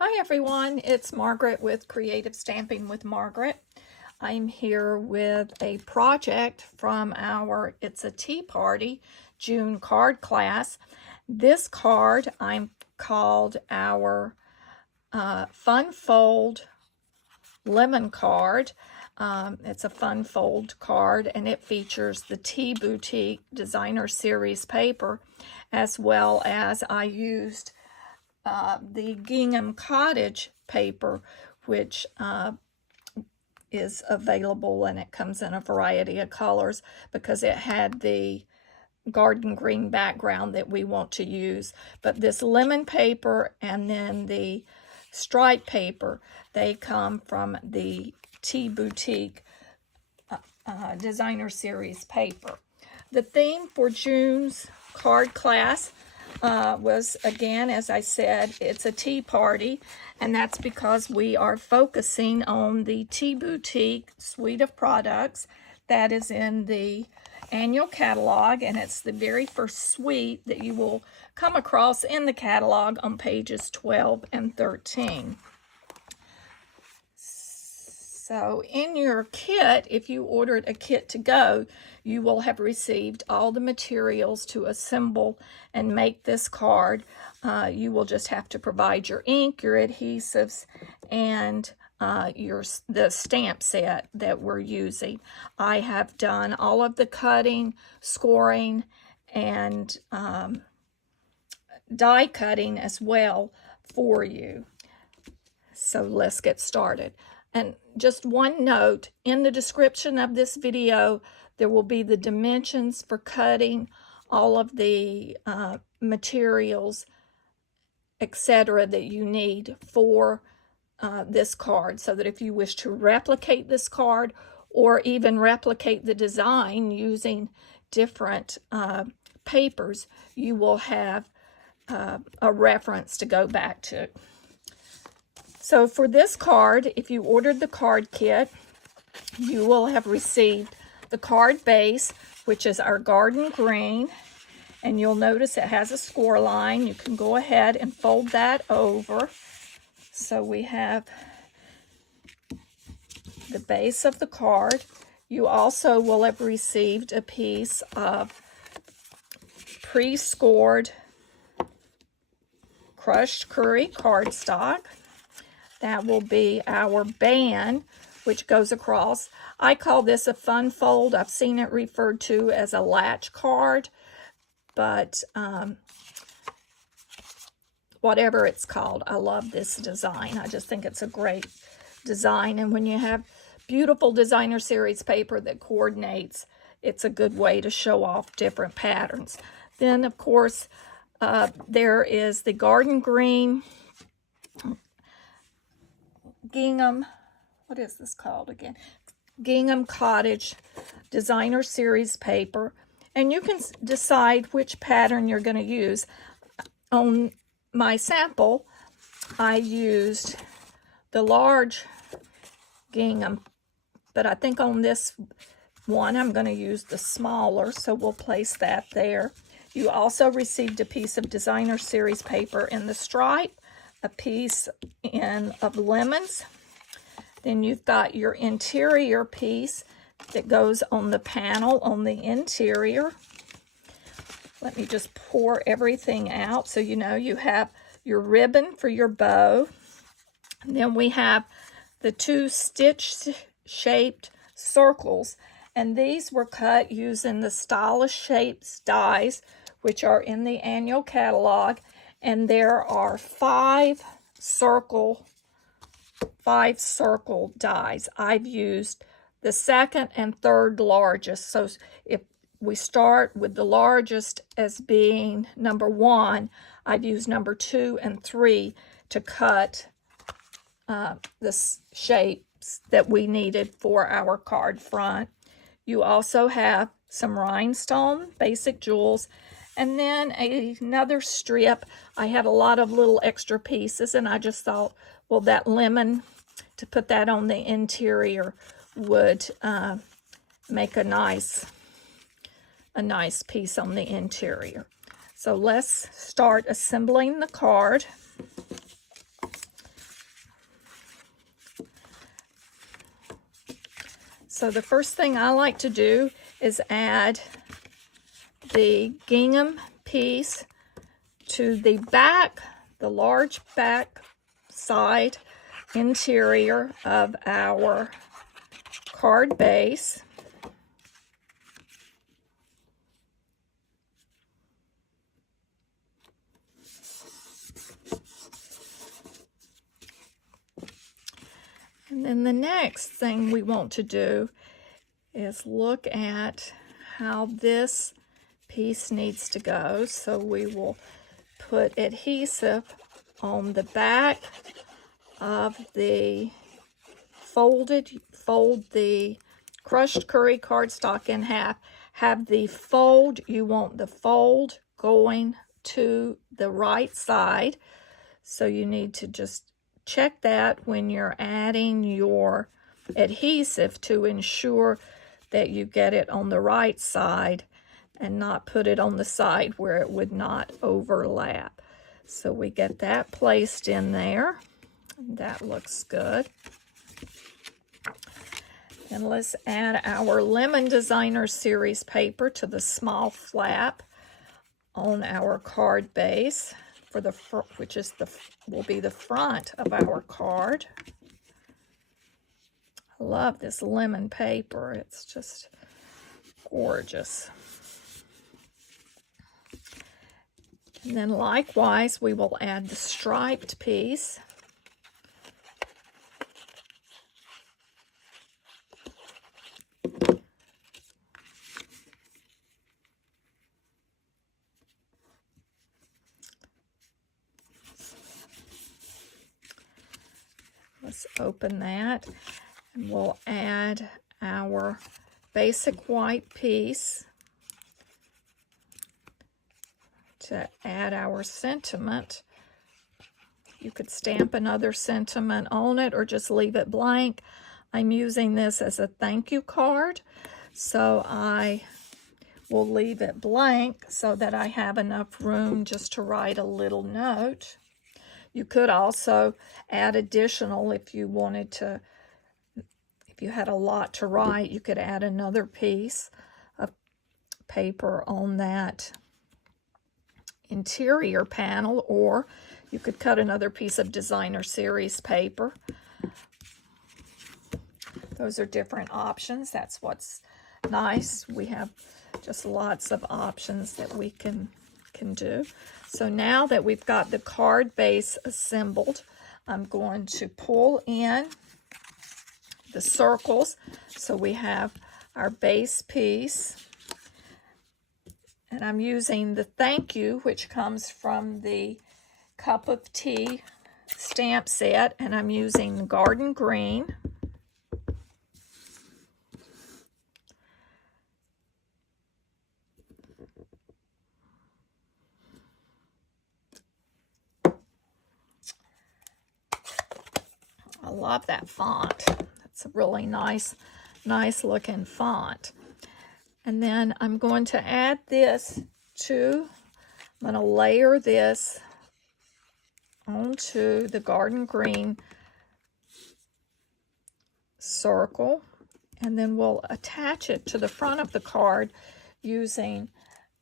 Hi everyone, it's Margaret with Creative Stamping with Margaret. I'm here with a project from our It's a Tea Party June card class. This card I'm called our Fun Fold Lemon card. It's a fun fold card and it features the Tea Boutique Designer Series paper, as well as I used the Gingham Cottage paper, which is available, and it comes in a variety of colors because it had the garden green background that we want to use. But this lemon paper and then the stripe paper, they come from the Tea Boutique Designer Series paper. The theme for June's card class was, again, as I said, it's a tea party, and that's because we are focusing on the Tea Boutique suite of products that is in the annual catalog, and it's the very first suite that you will come across in the catalog on pages 12 and 13. So in your kit, if you ordered a kit to go, you will have received all the materials to assemble and make this card. You will just have to provide your ink, your adhesives, and the stamp set that we're using. I have done all of the cutting, scoring, and die cutting as well for you. So let's get started. And just one note, in the description of this video, there will be the dimensions for cutting, all of the materials, etc. that you need for this card, so that if you wish to replicate this card or even replicate the design using different papers, you will have a reference to go back to. So for this card, if you ordered the card kit, you will have received the card base, which is our garden green, and you'll notice it has a score line. You can go ahead and fold that over. So we have the base of the card. You also will have received a piece of pre-scored crushed curry cardstock. That will be our band, which goes across. I call this a fun fold. I've seen it referred to as a latch card, but whatever it's called, I love this design. I just think it's a great design, and when you have beautiful designer series paper that coordinates, it's a good way to show off different patterns. Then, of course, there is the garden green Gingham, what is this called again? Gingham Cottage Designer Series paper. And you can decide which pattern you're going to use. On my sample, I used the large gingham, but I think on this one I'm going to use the smaller, so we'll place that there. You also received a piece of Designer Series paper in the stripe, a piece of lemons. Then you've got your interior piece that goes on the panel on the interior. Let me just pour everything out so you know you have your ribbon for your bow. And then we have the two stitch-shaped circles, and these were cut using the Stylish Shapes dies, which are in the annual catalog. And there are five circle dies. I've used the second and third largest. So if we start with the largest as being number 1, I've used number 2 and 3 to cut the shapes that we needed for our card front. You also have some rhinestone basic jewels, and then another strip. I had a lot of little extra pieces, and I just thought, well, that lemon, to put that on the interior would make a nice piece on the interior. So let's start assembling the card. So the first thing I like to do is add the gingham piece to the back, the large back side interior of our card base. And then the next thing we want to do is look at how this piece needs to go. So we will put adhesive on the back of the fold the crushed curry cardstock in half. Have the fold, you want the fold going to the right side. So you need to just check that when you're adding your adhesive to ensure that you get it on the right side and not put it on the side where it would not overlap. So we get that placed in there. That looks good. And let's add our Lemon Designer Series paper to the small flap on our card base, for the which is will be the front of our card. I love this lemon paper. It's just gorgeous. And then likewise, we will add the striped piece. Let's open that, and we'll add our basic white piece to add our sentiment. You could stamp another sentiment on it or just leave it blank. I'm using this as a thank you card, so I will leave it blank so that I have enough room just to write a little note. You could also add additional if you wanted to. If you had a lot to write, you could add another piece of paper on that interior panel, or you could cut another piece of Designer Series paper. Those are different options. That's what's nice. We have just lots of options that we can do. So now that we've got the card base assembled, I'm going to pull in the circles. So we have our base piece, and I'm using the thank you, which comes from the Cup of Tea stamp set, and I'm using Garden Green. I love that font. It's a really nice looking font. And then I'm going to add this I'm going to layer this onto the Garden Green circle, and then we'll attach it to the front of the card using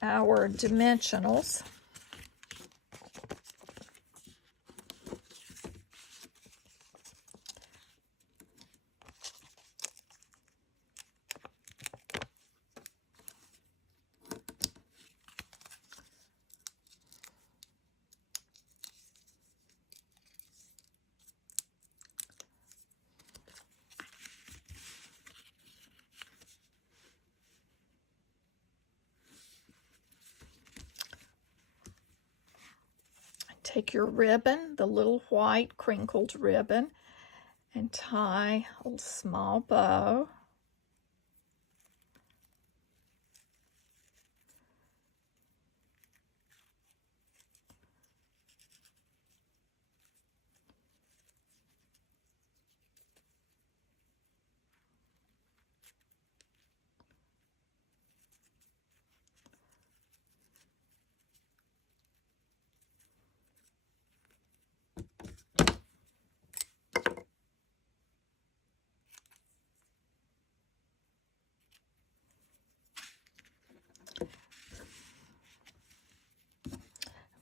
our dimensionals. Take your ribbon, the little white crinkled ribbon, and tie a small bow.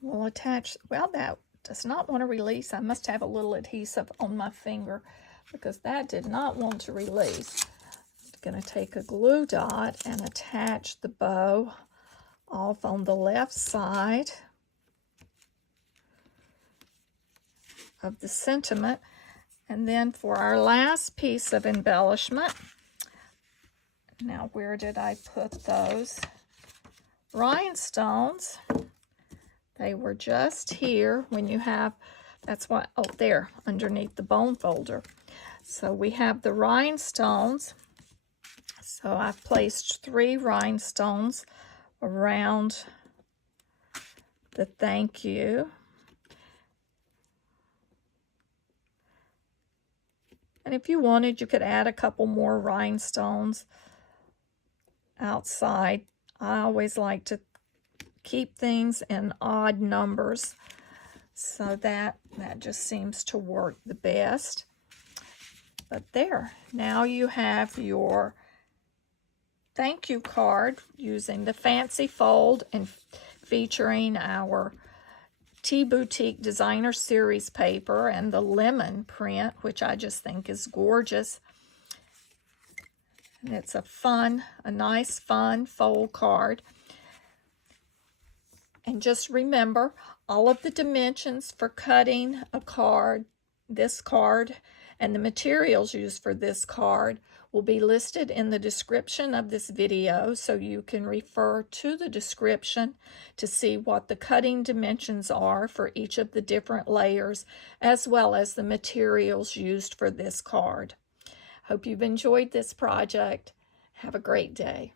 We'll attach, well, that does not want to release. I must have a little adhesive on my finger because that did not want to release. I'm going to take a glue dot and attach the bow off on the left side of the sentiment. And then for our last piece of embellishment, now where did I put those rhinestones? They were just here when you have, that's what, oh, there, underneath the bone folder. So we have the rhinestones. So I've placed 3 rhinestones around the thank you. And if you wanted, you could add a couple more rhinestones outside. I always like to keep things in odd numbers, so that just seems to work the best. But there, now you have your thank you card using the fancy fold and featuring our Tea Boutique Designer Series paper and the lemon print, which I just think is gorgeous. And it's a nice fun fold card. And just remember, all of the dimensions for cutting a card, this card, and the materials used for this card will be listed in the description of this video, so you can refer to the description to see what the cutting dimensions are for each of the different layers, as well as the materials used for this card. Hope you've enjoyed this project. Have a great day.